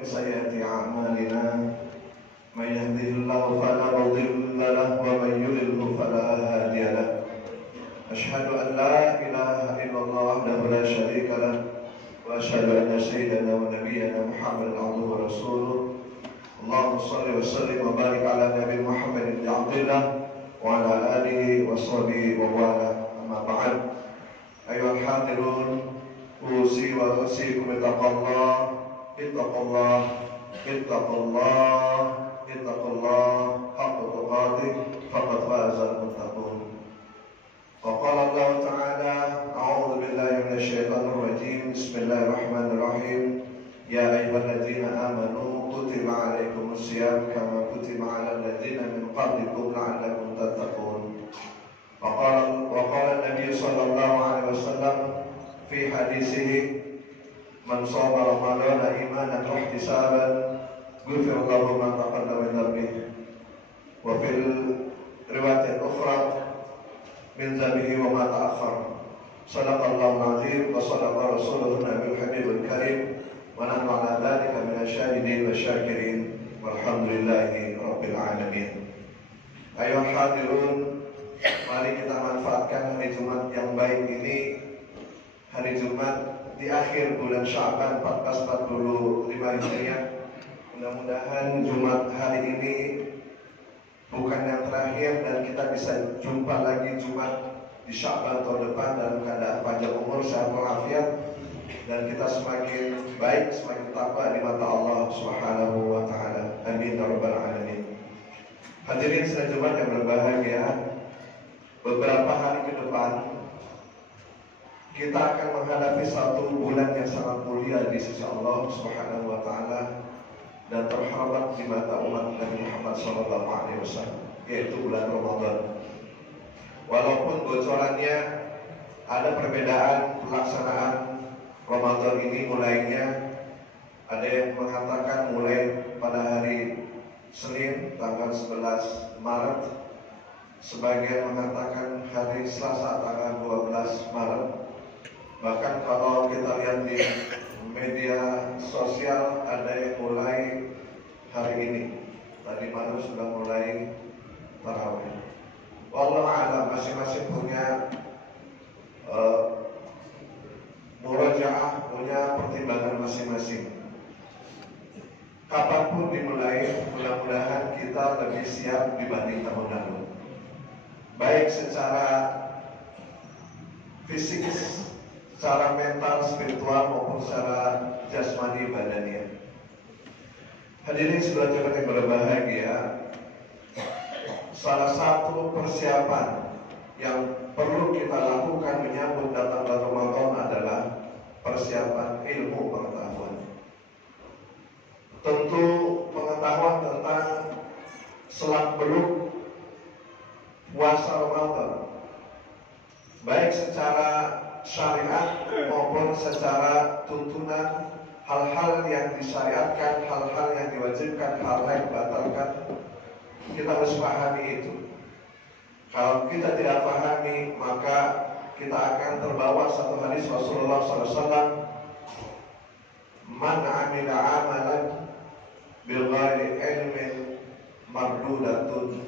من سيئات أعمالنا من يهده الله فلا مضل له ومن يضلل فلا هادي له أشهد أن لا إله إلا الله وحده لا شريك له وأشهد أن سيدنا ونبينا محمد عبده ورسوله اللهم صل وسلم وبارك على نبي محمد بن عبد الله وعلى آله وصحبه ووالاه أما بعد أيها الحاضرون أوصي وأوصيكم بتقوى الله اتقوا الله اتقوا الله اتقوا الله حق تقاته فقد فاز المتقون. وقال الله تعالى أعوذ بالله من الشيطان الرجيم بسم الله الرحمن الرحيم يا أيها الذين آمنوا كتب عليكم الصيام كما كتب على الذين من قبلكم لعلكم تتقون. وقال النبي صلى الله عليه وسلم في حديثه من صام رمضان إيمانا واحتسابا غفر له ما تقدم من ذنبه وفي الرواية الأخرى من ذنبه وما تأخر صدق الله العظيم وصدق رسوله النبي الحبيب الكريم ونحن على ذلك من الشاهدين والشاكرين والحمد لله رب العالمين. Ayo hadirun, mari kita manfaatkan hari Jumat yang baik ini, hari Jumat di akhir bulan Sya'ban 1445 Hijriah. Mudah-mudahan Jumat hari ini bukan yang terakhir dan kita bisa jumpa lagi Jumat di Sya'ban tahun depan dalam keadaan panjang umur, sehat walafiat, dan kita semakin baik, semakin takwa di mata Allah Subhanahu wa taala. Amin ya rabbal alamin. Hadirin sidang Jumat yang berbahagia, beberapa hari ke depan kita akan menghadapi satu bulan yang sangat mulia di sisi Allah Subhanahu wa taala dan terhormat di mata umat Nabi Muhammad SAW, yaitu bulan Ramadan. Walaupun bocorannya ada perbedaan pelaksanaan Ramadan ini mulainya, ada yang mengatakan mulai pada hari Senin tanggal 11 Maret, sebagian mengatakan hari Selasa tanggal 12 Maret. Bahkan kalau kita lihat di media sosial ada yang mulai hari ini, tadi malam sudah mulai tarawih. Wallahu a'lam, masing-masing punya murajaah, punya pertimbangan masing-masing. Kapanpun dimulai, mudah-mudahan kita lebih siap dibanding tahun lalu, baik secara fisik, secara mental, spiritual maupun secara jasmani badania. Hadirin sebelah Jumat yang berbahagia, salah satu persiapan yang perlu kita lakukan menyambut datang bulan Ramadan adalah persiapan ilmu pengetahuan. Tentu pengetahuan tentang selak-beluk puasa Ramadan, baik secara syariat maupun secara tuntunan, hal-hal yang disyariatkan, hal-hal yang diwajibkan, hal yang dibatalkan, kita harus pahami itu. Kalau kita tidak pahami, maka kita akan terbawa satu hadis Rasulullah SAW, man amila amalan bil ghairi ilmin mardudatun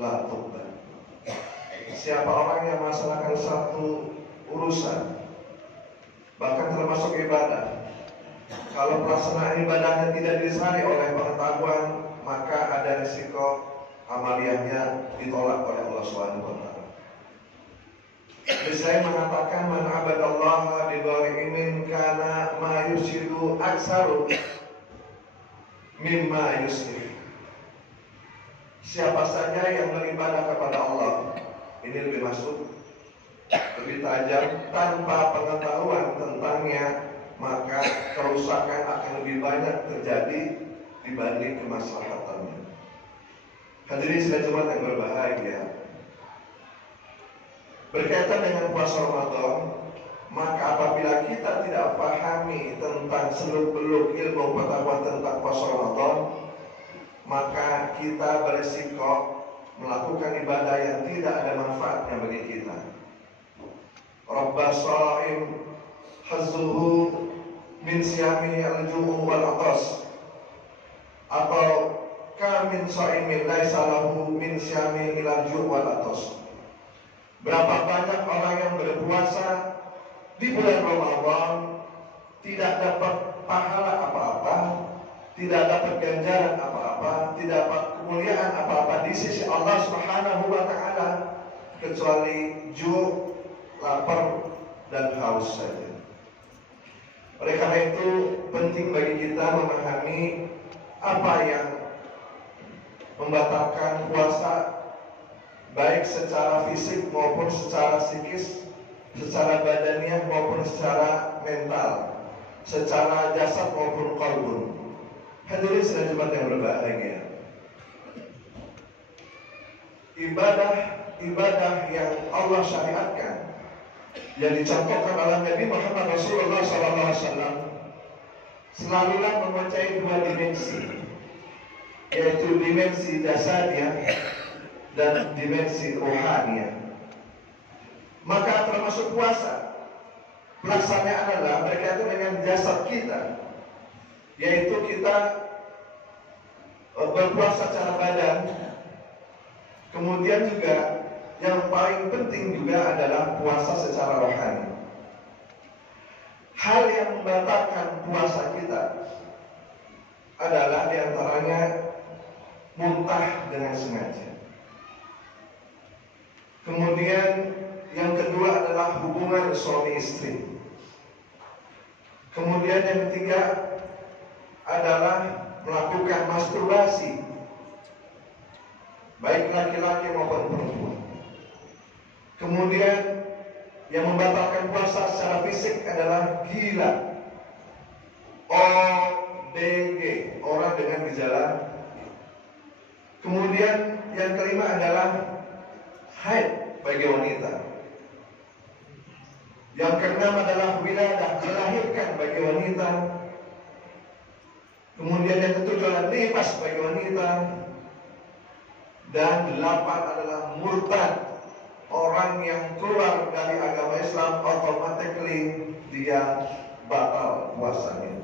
la tuqbal. Siapa orang yang melaksanakan satu urusan, bahkan termasuk ibadah, kalau pelaksanaan ibadahnya tidak disari oleh pengetahuan, maka ada risiko amaliyahnya ditolak oleh Allah Subhanahu wa taala. Saya mengatakan man abadallaha bi ghairi ilmin kana ma yusidu aksaru mimma yusrif. Siapa saja yang beribadah kepada Allah, ini lebih masuk, lebih tajam, tanpa pengetahuan tentangnya, maka kerusakan akan lebih banyak terjadi dibanding kemaslahatannya. Hadirin sidang Jumat yang berbahagia, berkaitan dengan puasa Ramadan, maka apabila kita tidak pahami tentang seluk-beluk ilmu pengetahuan tentang puasa Ramadan, maka kita berisiko melakukan ibadah yang tidak ada manfaatnya bagi kita. Rabba sha'im hazzuhu min siyami al-ju'u wal atas min sha'imin laisa lahu min syami ila ju' wal atas. Berapa banyak orang yang berpuasa di bulan Ramadan tidak dapat pahala apa-apa, tidak dapat ganjaran apa-apa, tidak dapat kemuliaan apa-apa di sisi Allah Subhanahu wa taala kecuali ju', lapar dan haus saja. Oleh karena itu penting bagi kita memahami apa yang membatalkan puasa, baik secara fisik maupun secara psikis, secara badaniah maupun secara mental, secara jasad maupun qalbun. Hadirin sekalian jemaat yang berbahagia, ibadah yang Allah syariatkan, yang dicontohkan oleh Nabi Muhammad Rasulullah SAW, selalulah mempunyai dua dimensi, yaitu dimensi jasadiah dan dimensi rohaniah. Maka termasuk puasa, pelaksanaan adalah berkaitan dengan jasad kita, yaitu kita berpuasa secara badan. Kemudian juga yang paling penting juga adalah puasa secara rohani. Hal yang membatalkan puasa kita adalah diantaranya muntah dengan sengaja. Kemudian yang kedua adalah hubungan suami istri. Kemudian yang ketiga adalah melakukan masturbasi, baik laki-laki maupun perempuan. Kemudian yang membatalkan puasa secara fisik adalah gila, ODG, orang dengan gejala. Kemudian yang kelima adalah haid bagi wanita. Yang keenam adalah wiladah, melahirkan bagi wanita. Kemudian yang ketujuh adalah nifas bagi wanita. Dan 8 adalah murtad, orang yang keluar dari agama Islam, automatically dia batal puasanya.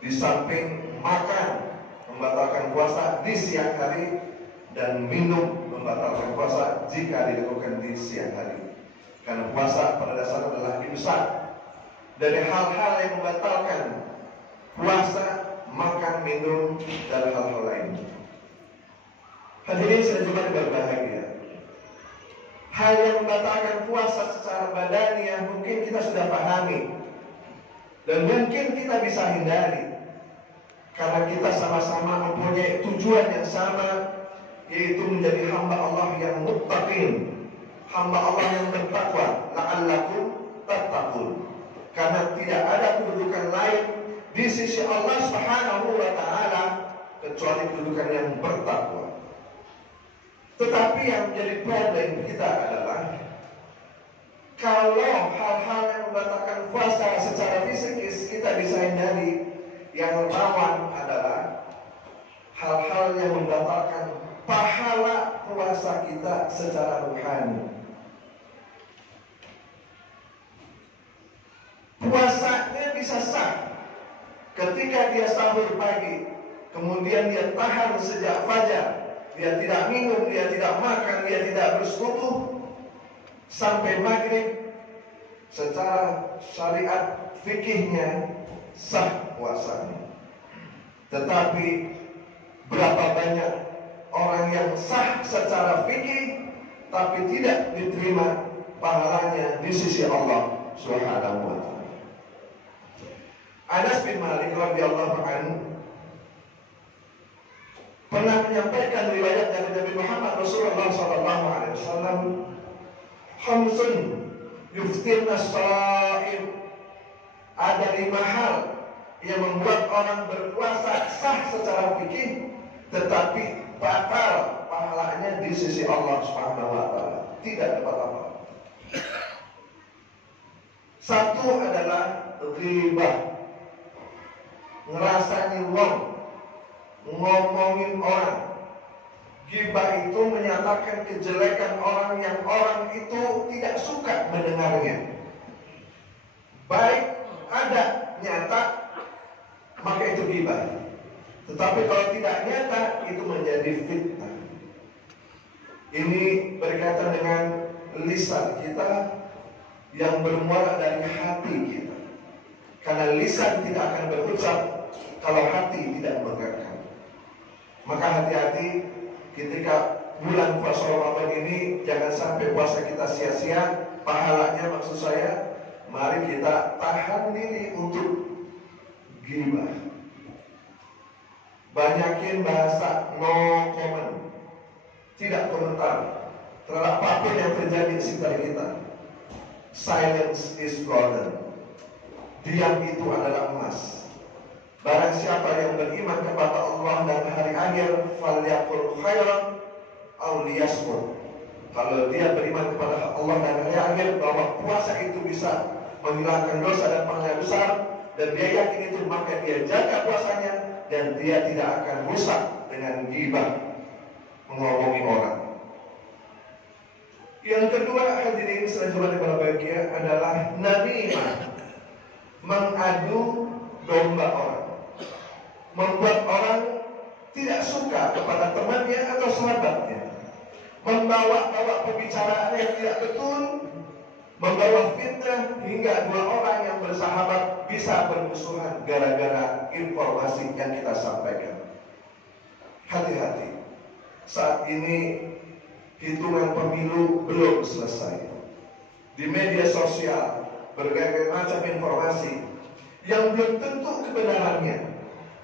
Di samping makan membatalkan puasa di siang hari, dan minum membatalkan puasa jika dilakukan di siang hari. Karena puasa pada dasarnya adalah imsak. Dari hal-hal yang membatalkan puasa, makan, minum, dan hal-hal lain. Hadirin sekalian berbahagia, hal yang membatalkan puasa secara badaniah mungkin kita sudah pahami dan mungkin kita bisa hindari, karena kita sama-sama mempunyai tujuan yang sama, yaitu menjadi hamba Allah yang muttaqin, hamba Allah yang bertakwa, la'allakum tattaqun. Karena tidak ada kedudukan lain di sisi Allah Subhanahu wa taala kecuali kedudukan yang bertakwa. Tetapi yang menjadi problem kita adalah kalau hal-hal yang membatalkan puasa secara fisikis kita bisa hindari, yang rawan adalah hal-hal yang membatalkan pahala puasa kita secara rohani. Puasanya bisa sah ketika dia sahur pagi, kemudian dia tahan sejak fajar. Dia tidak minum, dia tidak makan, dia tidak bersekutu sampai maghrib. Secara syariat fikihnya sah puasanya. Tetapi berapa banyak orang yang sah secara fikih tapi tidak diterima pahalanya di sisi Allah Subhanahu wa taala. Anas bin Malik radhiyallahu anhu pernah menyampaikan riwayat dari Nabi Muhammad Rasulullah SAW, khamsun yuftirna shaim, ada 5 hal yang membuat orang berpuasa sah secara fikih tetapi batal pahalanya di sisi Allah Subhanahu wa taala, tidak dapat apa. Satu adalah ghibah, ngerasani wong, ngomongin orang. Ghibah itu menyatakan kejelekan orang yang orang itu tidak suka mendengarnya, baik ada nyata, maka itu ghibah. Tetapi kalau tidak nyata, itu menjadi fitnah. Ini berkaitan dengan lisan kita yang bermula dari hati kita. Karena lisan tidak akan berucap kalau hati tidak mengerti. Maka hati-hati ketika bulan puasa Ramadan ini, jangan sampai puasa kita sia-sia. Pahalanya maksud saya, mari kita tahan diri untuk ghibah. Banyakin bahasa no comment, tidak komentar terhadap apapun yang terjadi di sekitar kita. Silence is golden. Diam itu adalah emas. Barang siapa yang beriman kepada Allah dan hari akhir, falyaqul khairan aw liyasmut. Kalau dia beriman kepada Allah dan hari akhir, bahwa puasa itu bisa menghilangkan dosa dan pahala besar, dan dia yakin itu, maka dia jaga puasanya dan dia tidak akan rusak dengan ghibah, mengomongi orang. Yang kedua, hadirin selanjutnya para bahagia, adalah namimah, mengadu domba orang, membuat orang tidak suka kepada temannya atau sahabatnya, membawa-bawa pembicaraan yang tidak betul, membawa fitnah hingga dua orang yang bersahabat bisa bermusuhan gara-gara informasi yang kita sampaikan. Hati-hati, saat ini hitungan pemilu belum selesai. Di media sosial berbagai macam informasi yang belum tentu kebenarannya,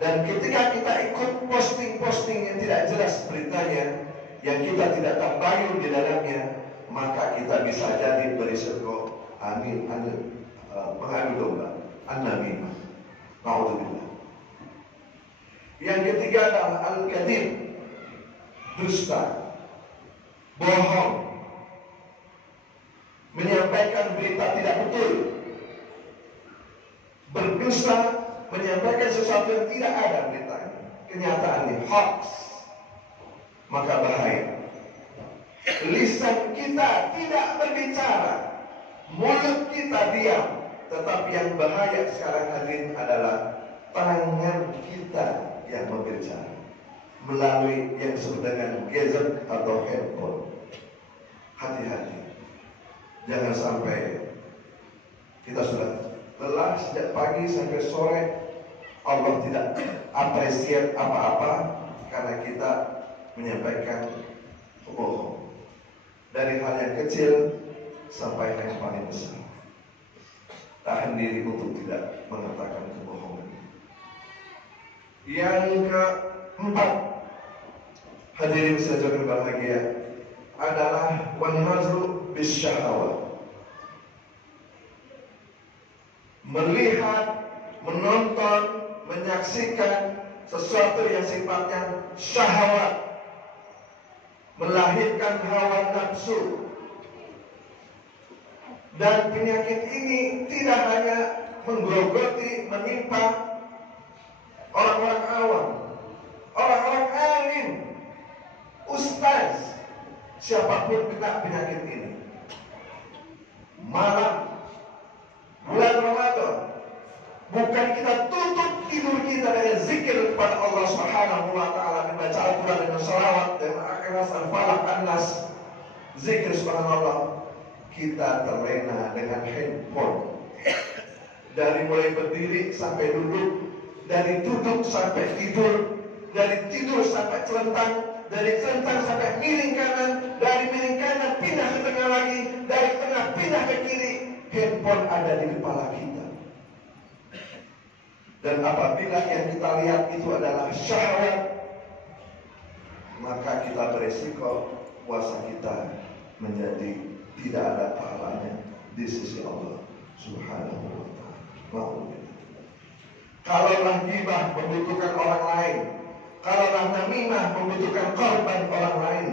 dan ketika kita ikut posting-posting yang tidak jelas beritanya, yang kita tidak tabayun di dalamnya, maka kita bisa jadi berisiko mengadu domba, an-namimah. Naudzubillah. Yang ketiga adalah al-kadhib, dusta, bohong, menyampaikan berita tidak betul, berdusta, menyampaikan sesuatu yang tidak ada beritanya, kenyataannya hoax. Maka bahaya. Lisan kita tidak berbicara, mulut kita diam. Tetapi yang bahaya sekarang hadirin adalah tangan kita yang berbicara melalui yang disebut dengan gadget atau handphone. Hati-hati, jangan sampai kita sudah lelah sejak pagi sampai sore, Allah tidak apresiat apa-apa karena kita menyampaikan bohong, dari hal yang kecil sampai yang paling besar. Tahan diri untuk tidak mengatakan kebohongan. Yang keempat, hadirin sekalian berbahagia, adalah wanhazru bisyahawat, melihat, menonton, menyaksikan sesuatu yang sifatnya syahwat, melahirkan hawa nafsu. Dan penyakit ini tidak hanya menggerogoti, menimpa orang-orang awam, orang-orang alim, ustaz, siapapun kena penyakit ini. Malam bulan Ramadan, bukan kita tutup tidur kita dengan zikir kepada Allah Subhanahu wa taala, membaca Al-Qur'an dengan salawat dan Al-Ikhlas, Al-Falaq, An-Nas, zikir subhanallah. Kita terlena dengan handphone, dari mulai berdiri sampai duduk, dari duduk sampai tidur, dari tidur sampai celentang, dari celentang sampai miring kanan, dari miring kanan pindah ke tengah lagi, dari tengah pindah ke kiri. Handphone ada di kepala kita. Dan apabila yang kita lihat itu adalah syahwat, maka kita beresiko puasa kita menjadi tidak ada pahalanya di sisi Allah Subhanahu wa ta'ala. Kalaulah ghibah membutuhkan orang lain, kalaulah namimah membutuhkan korban orang lain,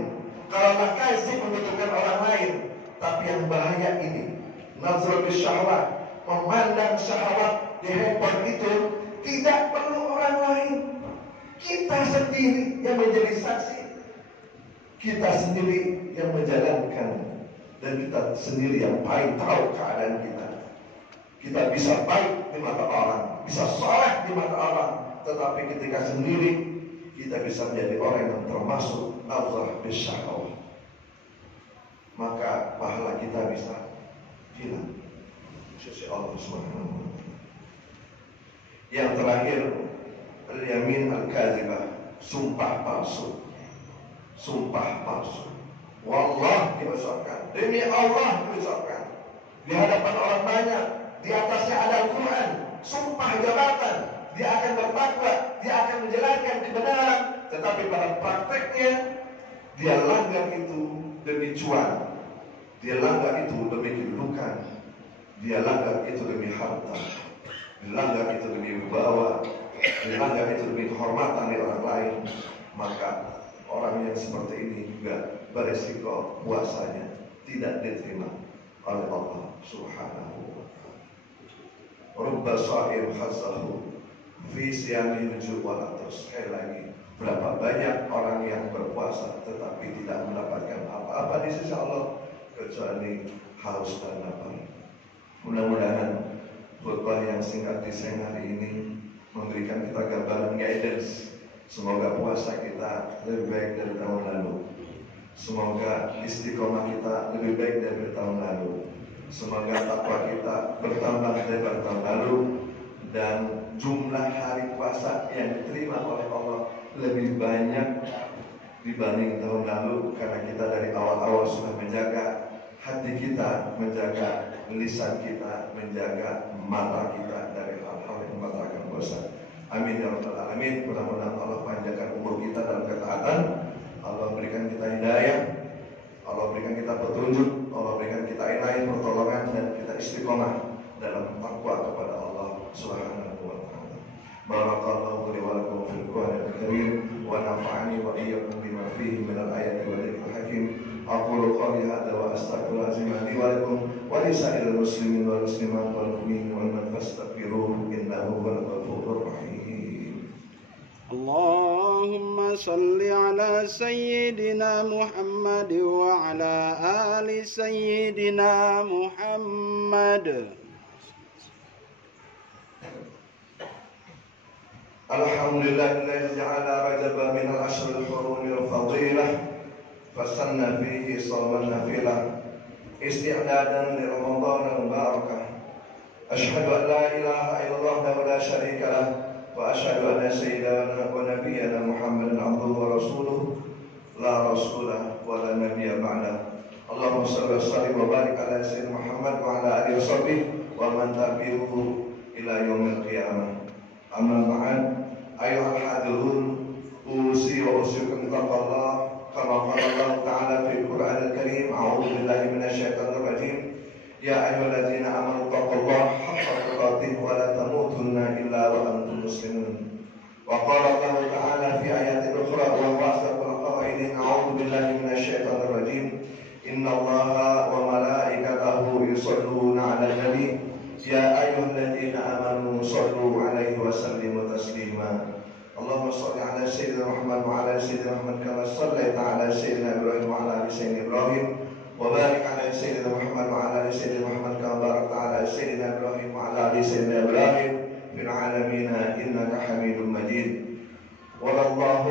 kalaulah kasih membutuhkan orang lain, tapi yang bahaya ini, nazar bisyahwat, memandang syahwat di handphone itu, tidak perlu orang lain. Kita sendiri yang menjadi saksi, kita sendiri yang menjalankan, dan kita sendiri yang paling tahu keadaan kita. Kita bisa baik di mata orang, bisa soleh di mata orang, tetapi ketika sendiri kita bisa menjadi orang yang termasuk nazar bisyahwah, maka pahala kita bisa hilang sisi Allah Subhanahu wa taala. Yang terakhir, al-yamin al-kadzibah, sumpah palsu. Sumpah palsu. Wallah diucapkan, demi Allah diucapkan di hadapan orang banyak, di atasnya ada Al-Quran, sumpah jabatan, dia akan bertakwa, dia akan menjalankan kebenaran, tetapi pada prakteknya dia langgar itu demi cuan, dia langgar itu demi kedudukan, dia langgar itu demi harta, dia langgar itu demi wibawa, dia langgar itu demi kehormatan di orang lain. Maka orang yang seperti ini juga beresiko puasanya tidak diterima oleh Allah Subhanahu wa ta'ala. Rubba sha'im khazzahu fi siyamil ju' wal atas. Sekali lagi, berapa banyak orang yang berpuasa tetapi tidak mendapatkan apa-apa di sisi Allah kecuali haus dan lapar. Mudah-mudahan khutbah yang singkat di siang hari ini memberikan kita gambaran guidance. Semoga puasa kita lebih baik dari tahun lalu. Semoga istiqomah kita lebih baik dari tahun lalu. Semoga takwa kita bertambah dari tahun lalu. Dan jumlah hari puasa yang diterima oleh Allah lebih banyak dibanding tahun lalu. Karena kita dari awal-awal sudah menjaga hati kita, menjaga lisan kita, menjaga mata kita dari hal-hal yang membatalkan puasa. Amin ya rabbal alamin. Mudah-mudahan Allah panjangkan umur kita dalam ketaatan. Allah berikan kita hidayah, Allah berikan kita petunjuk, Allah berikan kita inayah, pertolongan, dan kita istiqomah dalam takwa kepada Allah Subhanahu wa ta'ala. Barakallahu li wa lakum fil Qur'anil Karim wa nafa'ani wa iyyakum bima fihi minal ayati wa dzikril hakim. Aqulu qawli hadza wa astaghfirullaha li wa lakum wa li sa'iril muslimin wal muslimat wal mu'minin wal man fastaghfiruhu innahu huwal ghafurur rahim. Allahumma salli ala sayyidina Muhammad wa ala ali sayyidina Muhammad. Alhamdulillah ja'ala Rajaba min al-ashr al-hurum al-fadilah fasanna fihi shawman nafilah isti'dadan li Ramadan al-barakah. Ashhadu an la ilaha illallah wa la syarika lah wa asyhadu anna sayyidana wa nabiyyana Muhammadan abduhu wa rasuluh la rasulah wa la nabiyya ba'da. Allahumma shalli wa sallim wa barik ala sayyidina Muhammad wa ala alihi wa sahbihi wa man tabi'ahu ila yaumil qiyamah. Amma ba'd, ayyuhal hadirun, usi wa usikum taqwallah kama qala Allah ta'ala fil Qur'anil Karim. A'udzu billahi minasyaitonir rajim. Ya ayyuhalladzina amanu taqullaha haqqa tuqatih wa la tamutunna illa wa antum muslimun. Wa qala Allah ta'ala fi ayatin ukhra wa huwa asdaqul qailin. A'udzu billahi minasyaitonir rajim. Innallaha wa malaikatahu yusholluna 'alan nabi. Ya ayyuhalladzina amanu shallu 'alaihi wa sallimu taslima. Allahumma shalli 'ala sayyidina Muhammad wa 'ala sayyidina Muhammad kama shallaita 'ala sayyidina Ibrahim wa 'ala ali sayyidina Ibrahim. وبارك على سيدنا محمد وعلى ال سيدنا محمد كما باركت على سيدنا ابراهيم وعلى ال سيدنا ابراهيم في العالمين انك حميد مجيد. وصلى الله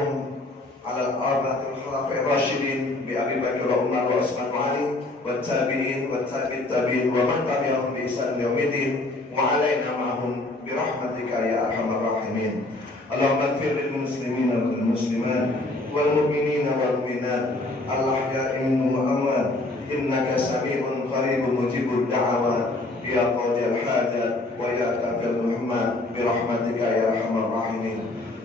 على الاربعه الخلفاء الراشدين بابي بكر وعمر وعثمان وعلي والتابعين والتابع التابعين ومن تبعهم باحسان يوم الدين وعلينا معهم برحمتك يا ارحم الراحمين. اللهم اغفر للمسلمين والمسلمات والمؤمنين والمؤمنات الاحياء منهم والاموات إنك سميع قريب مجيب الدعوات يا قاضي الحاجات ويا كافي الرحمة برحمتك يا أرحم الراحمين.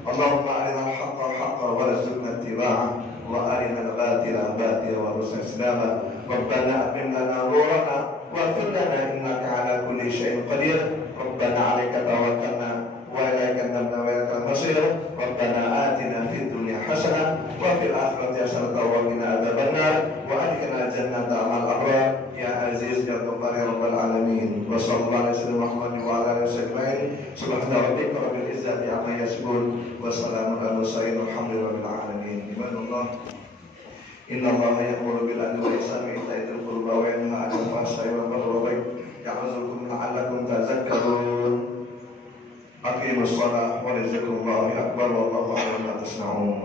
اللهم أرنا الحق حقا وارزقنا اتباعه وأرنا الباطل باطلا وارزقنا اجتنابه. ربنا أتمم لنا نورنا واغفر لنا إنك على كل شيء قدير. ربنا عليك توكلنا وإليك أنبنا وإليك المصير. ربنا آتنا في الدنيا حسنة وفي الآخرة حسنة وقنا عذاب النار وأدخلنا الجنة مع الأبرار يا عزيز يا غفار يا رب العالمين. وصلى الله على سيدنا محمد وعلى آله وصحبه سبحان ربك رب العزة عما يصفون وسلام على المرسلين والحمد لله رب العالمين. عباد الله إن الله يأمر بالعدل والإحسان وإيتاء ذي القربى وينهى عن الفحشاء والمنكر والبغي يعظكم لعلكم تذكرون. aqimus shalah wa jazakumullahu akbar wallahu a'lam ma tasna'un.